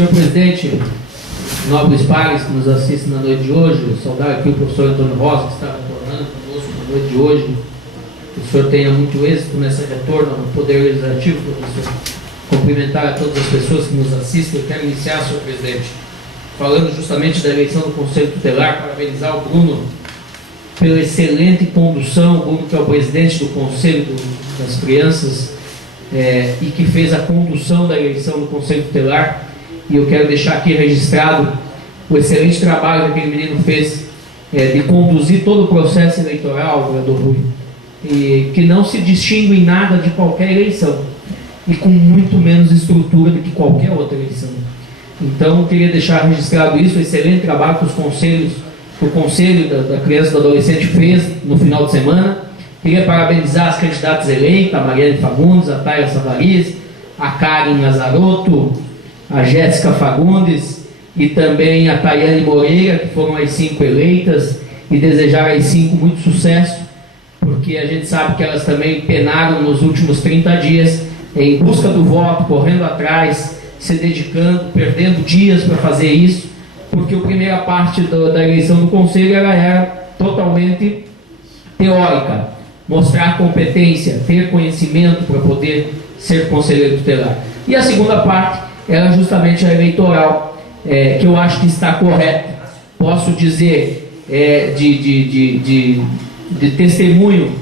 Senhor presidente, nobres pares que nos assistem na noite de hoje, saudar aqui o professor Antônio Rosa, que está retornando conosco na noite de hoje. Que o senhor tenha muito êxito nesse retorno ao Poder Legislativo, professor. Cumprimentar a todas as pessoas que nos assistem. Eu quero iniciar, senhor presidente, falando justamente da eleição do Conselho Tutelar, parabenizar o Bruno pela excelente condução, o Bruno que é o presidente do Conselho das Crianças e que fez a condução da eleição do Conselho Tutelar, e eu quero deixar aqui registrado o excelente trabalho que aquele menino fez de conduzir todo o processo eleitoral, vereador Rui, e que não se distingue em nada de qualquer eleição, e com muito menos estrutura do que qualquer outra eleição. Então, eu queria deixar registrado isso, o excelente trabalho que o Conselho da Criança e do Adolescente fez no final de semana. Queria parabenizar as candidatas eleitas, a Mariane Fagundes, a Taira Savariz, a Karen Nazarotto, a Jéssica Fagundes e também a Tayane Moreira, que foram as 5 eleitas, e desejar às 5 muito sucesso, porque a gente sabe que elas também penaram nos últimos 30 dias em busca do voto, correndo atrás, se dedicando, perdendo dias para fazer isso, porque a primeira parte da eleição do Conselho era totalmente teórica, mostrar competência, ter conhecimento para poder ser conselheiro tutelar. E a segunda parte era justamente a eleitoral, que eu acho que está correta. Posso dizer de testemunho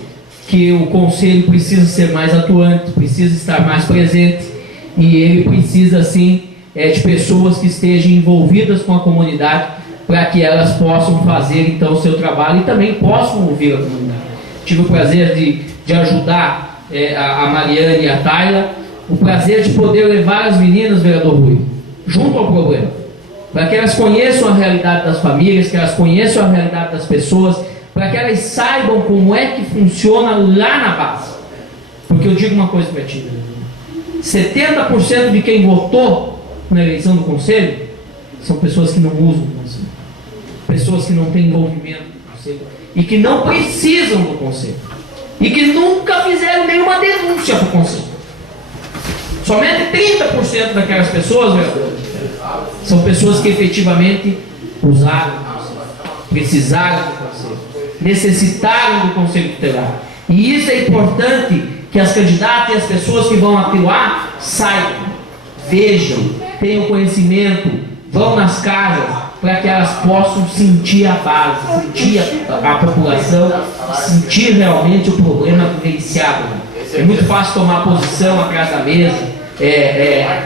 que o Conselho precisa ser mais atuante, precisa estar mais presente, e ele precisa sim de pessoas que estejam envolvidas com a comunidade, para que elas possam fazer então o seu trabalho e também possam ouvir a comunidade. Tive o prazer de ajudar a Mariane e a Tayla, o prazer de poder levar as meninas, vereador Rui, junto ao problema, para que elas conheçam a realidade das famílias, que elas conheçam a realidade das pessoas, para que elas saibam como é que funciona lá na base. Porque eu digo uma coisa para ti, 70% de quem votou na eleição do Conselho são pessoas que não usam o Conselho, pessoas que não têm envolvimento no Conselho e que não precisam do Conselho e que nunca fizeram nenhuma denúncia para o Conselho. Somente 30% daquelas pessoas, vereador, são pessoas que efetivamente usaram o Conselho, precisaram do Conselho, necessitaram do Conselho Tutelar. E isso é importante que as candidatas e as pessoas que vão atuar saibam, vejam, tenham conhecimento, vão nas casas, para que elas possam sentir a base, sentir a população, sentir realmente o problema vivenciado. É muito fácil tomar posição atrás da mesa,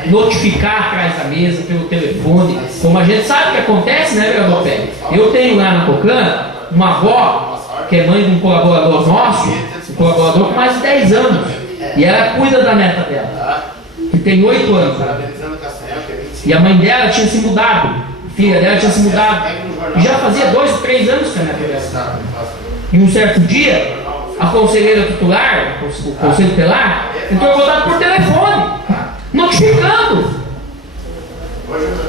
notificar atrás da mesa pelo telefone, como a gente sabe que acontece, né, vereador Pérez? Eu tenho lá na Coclan uma avó que é mãe de um colaborador nosso, um colaborador com mais de 10 anos, e ela cuida da neta dela, que tem 8 anos. E a mãe dela tinha se mudado, a filha dela tinha se mudado, e já fazia 2 ou 3 anos que a neta dela estava. E um certo dia, a conselheira tutelar, o conselho tutelar, entrou em contato por telefone, notificando,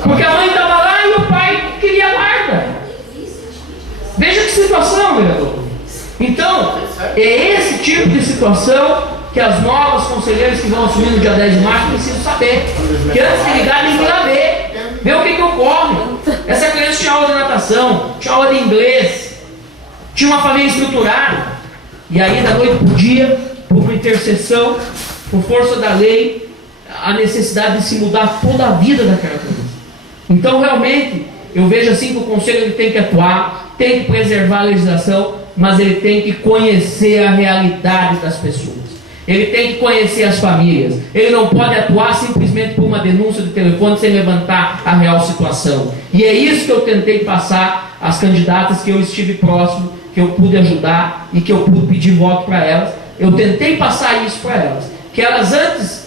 porque a mãe estava lá e o pai queria guarda. Veja que situação, vereador. Então, é esse tipo de situação que as novas conselheiras que vão assumir no dia 10 de março precisam saber. Que antes de ligar, tem que ir lá ver o que ocorre. Essa criança tinha aula de natação, tinha aula de inglês, tinha uma família estruturada, e aí da noite para o dia, por uma intercessão, por força da lei, a necessidade de se mudar toda a vida daquela criança. Então realmente, eu vejo assim que o Conselho ele tem que atuar, tem que preservar a legislação, mas ele tem que conhecer a realidade das pessoas. Ele tem que conhecer as famílias. Ele não pode atuar simplesmente por uma denúncia de telefone sem levantar a real situação. E é isso que eu tentei passar às candidatas que eu estive próximo, que eu pude ajudar e que eu pude pedir voto para elas. Eu tentei passar isso para elas, que elas antes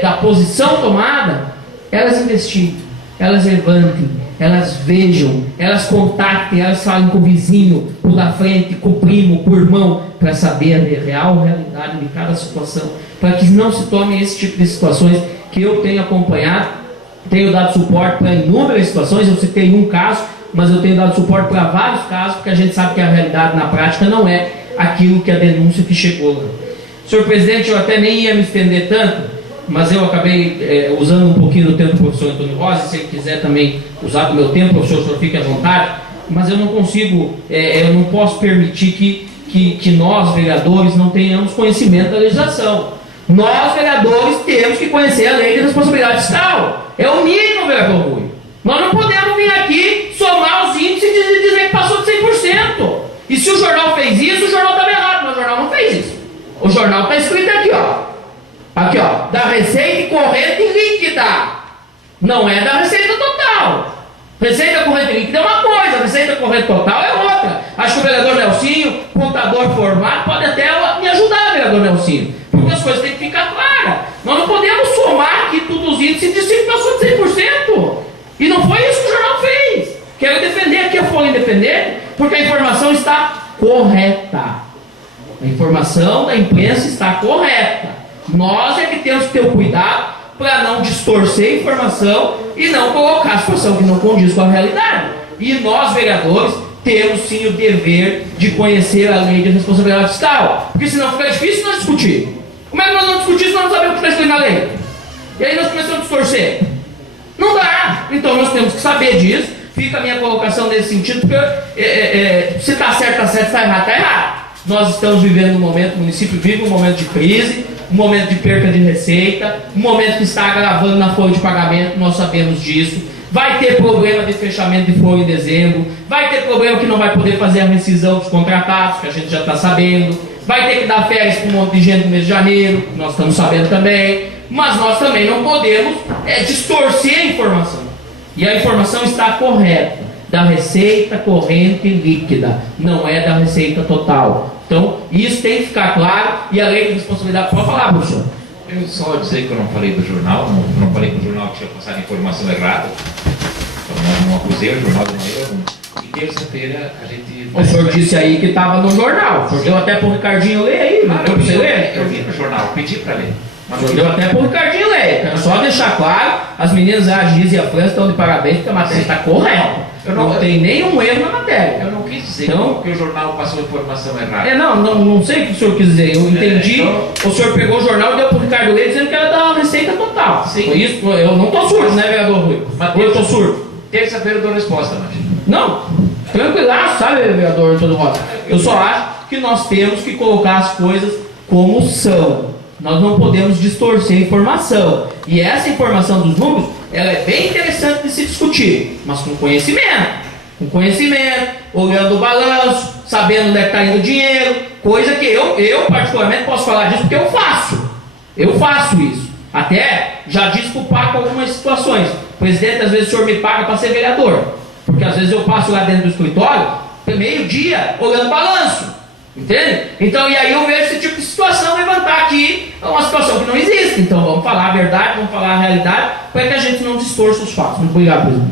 da posição tomada, elas investiguem, elas levantem, elas vejam, elas contactem, elas falem com o vizinho, com o da frente, com o primo, com o irmão, para saber a real realidade de cada situação, para que não se tomem esse tipo de situações que eu tenho acompanhado, tenho dado suporte para inúmeras situações. Eu citei um caso, mas eu tenho dado suporte para vários casos, porque a gente sabe que a realidade na prática não é aquilo que a denúncia que chegou lá. Senhor presidente, eu até nem ia me estender tanto, mas eu acabei usando um pouquinho do tempo do professor Antônio Rosa, se ele quiser também usar do meu tempo, professor, o senhor fique à vontade, mas eu não consigo, eu não posso permitir que nós, vereadores, não tenhamos conhecimento da legislação. Nós, vereadores, temos que conhecer a lei de responsabilidade fiscal. É o mínimo, vereador Rui. Nós não podemos vir aqui somar os índices e dizer que passou de 100%. E se o jornal fez isso, o jornal estava errado, mas o jornal não fez isso. O jornal está escrito aqui, ó. Aqui, ó. Da receita corrente líquida. Não é da receita total. Receita corrente líquida é uma coisa, receita corrente total é outra. Acho que o vereador Nelsinho, contador formado, pode até me ajudar, vereador Nelsinho. Porque as coisas têm que ficar claras. Nós não podemos somar aqui todos os índices e dizer que passou de 100%. E não foi isso que o jornal fez. Quero defender aqui a Folha Independente, porque a informação está correta. A informação da imprensa está correta. Nós é que temos que ter o cuidado para não distorcer a informação e não colocar a situação que não condiz com a realidade. E nós, vereadores, temos sim o dever de conhecer a lei de responsabilidade fiscal. Porque senão fica difícil nós discutir. Como é que nós vamos discutir se nós não sabemos o que está escrito na lei? E aí nós começamos a distorcer. Não dá. Então nós temos que saber disso. Fica a minha colocação nesse sentido, porque se está certo, está certo, se está errado, está errado. Nós estamos vivendo um momento, o município vive um momento de crise, um momento de perca de receita, um momento que está agravando na folha de pagamento, nós sabemos disso. Vai ter problema de fechamento de folha em dezembro, vai ter problema que não vai poder fazer a rescisão dos contratados, que a gente já está sabendo, vai ter que dar férias para um monte de gente no mês de janeiro, nós estamos sabendo também, mas nós também não podemos distorcer a informação. E a informação está correta, da receita corrente líquida, não é da receita total. Então, isso tem que ficar claro, e a lei de responsabilidade, pode falar, professor? Eu só dizer que eu não falei do jornal, não falei que o jornal tinha passado informação errada, eu não acusei o jornal de maneira alguma. E terça-feira a gente... O senhor disse aí que estava no jornal, o senhor deu até para o Ricardinho ler aí, não deu para você ler? Eu vi no jornal, pedi para ler. Mas eu deu até para o Ricardinho ler. Quero só deixar claro, as meninas, a Giz e a França estão de parabéns, porque a matéria está correta. Não tem nenhum erro na matéria. Eu não quis dizer então, que o jornal passou informação errada. Não sei o que o senhor quis dizer. Eu entendi. O senhor pegou o jornal e deu para o Ricardo ler dizendo que era da receita total. Sim. Foi isso? Eu não estou surdo, né, vereador Rui? Ou eu estou surdo? Terça-feira eu dou resposta, Márcio. Não, tranquilaço, sabe, vereador Antônio Rosa? Eu só acho que nós temos que colocar as coisas como são. Nós não podemos distorcer a informação. E essa informação dos números, ela é bem interessante de se discutir, mas com conhecimento. Com conhecimento, olhando o balanço, sabendo onde é que está indo o dinheiro, coisa que eu particularmente posso falar disso porque eu faço. Eu faço isso. Até já disse para o Paco algumas situações. Presidente, às vezes o senhor me paga para ser vereador. Porque às vezes eu passo lá dentro do escritório, meio-dia, olhando o balanço. Entende? Então, e aí eu vejo esse tipo de situação levantar aqui uma situação que não existe. Então vamos falar a verdade, vamos falar a realidade, para que a gente não distorça os fatos. Muito obrigado, presidente.